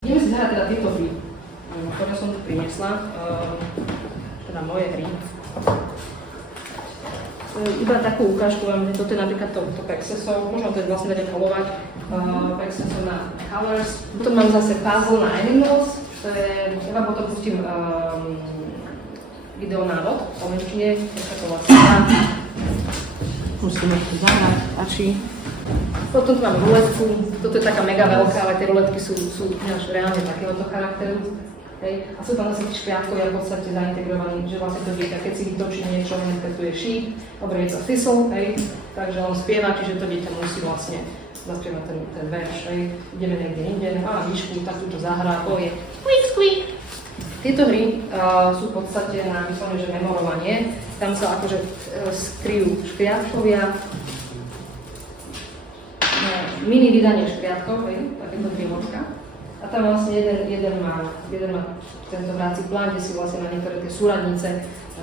Ideme si zahrať teda tieto hry, ktoré som tu priniesla, teda moje hry. Iba takú ukážku vám, že toto je napríklad to Pexeso, možno to je vlastne vedieť holovať, Pexeso na Colors. Potom mám zase puzzle na Animals, to je, ja vám potom pustím videonávod o menšine, ako to vlastne dá. Musíme to zahrať, páči. Potom tu máme ruletku, toto je taká mega veľká, ale tie ruletky sú reálne takéhoto charakteru. Hej. A sú tam zase tí škriatkovia v podstate zaintegrovaní, že vlastne to dieťa, keď si vytočí niečo, hneď tu je sheep, dobre, je to thistle, hej, takže on spieva, čiže to dieťa musí vlastne zaspievať ten verš, hej. Ideme niekde inde, má výšku, tak tu to zahrá, to je squeak, squeak. Tieto hry sú v podstate na vyslovene, že memorovanie, tam sa akože skryjú škriatkovia, mini vydanie škriatkov, hej, takéto prímočka. A tam vlastne jeden má tento hráci plán, kde si vlastne na niektoré tie súradnice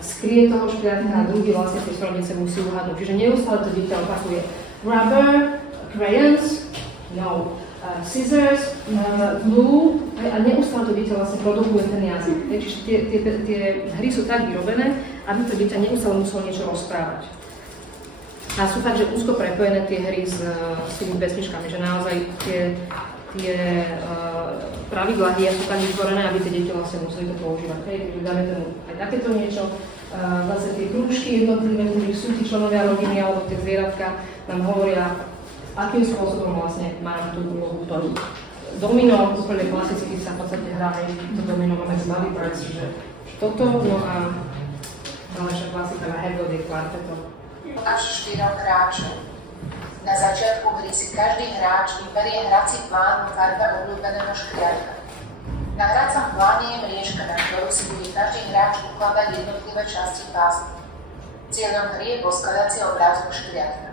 skrie toho škriatka a druhý vlastne tie súradnice musí uhadnúť. Čiže neustále to dieťa opakuje rubber, crayons, no, scissors, glue a neustále to dieťa vlastne produkuje ten jazyk. Čiže tie hry sú tak vyrobené, aby to dieťa neustále muselo niečo rozprávať. A sú fakt, že úzko prepojené tie hry s tými pesničkami, že naozaj tie pravidlá hier sú tak vytvorené, aby tie deti vlastne museli to používať. Takže dáme tomu aj takéto niečo. Zase tie krúžky jednotlivé, ktorí sú tí členovia rodiny alebo tie zvieratka, nám hovoria, akým spôsobom vlastne máme tú úlohu plniť. Domino, úplne klasicky sa v podstate hrá aj to domino, máme z Body Birds, že toto, no a ďalšia klasika na Hegel kvarteto. Až 4 hráčov. Na začiatku hry si každý hráč vyberie hrací plán v farbe obľúbeného škriatka. Na hracom pláne je mriežka, na ktorú si bude každý hráč ukladať jednotlivé časti pásma. Cieľom hry je poskladacie obrázok škriatka.